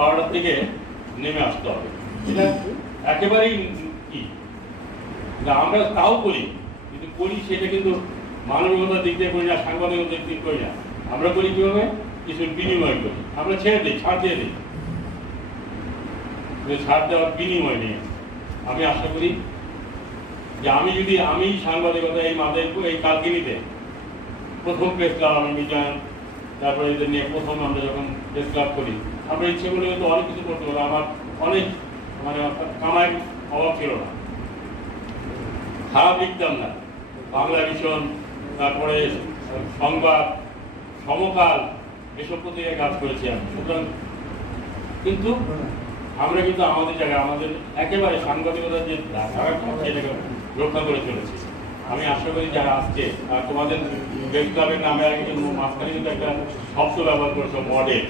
পাওয়াটার থেকে নেমে আসতে হবে। এটা একেবারেই কি আমরা তাও করি, কিন্তু করি সেটা কিন্তু মানবিকতার দিক দিয়ে করি না, সাংবাদিকতার দিক দিয়ে করি না। আমরা করি কিভাবে? কিছু বিনিময় করি, আমরা ছেড়ে দিই, ছাড় দিয়ে দিই। ছাড় দেওয়ার বিনিময় নিয়ে আমি আশা করি যে আমি সাংবাদিকতা এই এই কালকিনিতে প্রথম প্রেস ক্লাব, আমি মিজান, তারপরে এদের নিয়ে প্রথম আমরা যখন প্রেস ক্লাব করি, আমরা ইচ্ছে করলে কিন্তু অনেক কিছু করতে পারবো। আমার অনেক কামাই অভাব ছিল না, খারাপ লিখতাম না, বাংলা ভিশন, তারপরে সংবাদ, সমকাল, এসব পত্রিকায় কাজ করেছি আমি। সুতরাং কিন্তু আমরা কিন্তু আমাদের জায়গায় আমাদের একেবারে সাংবাদিকতার যে ধারাটা সেটাকে রক্ষা করে চলেছি। আমি আশা করি যারা আসছে, তোমাদের প্রেস ক্লাবের নামে মাঝখানে কিন্তু একটা শব্দ ব্যবহার করেছো, মডেল।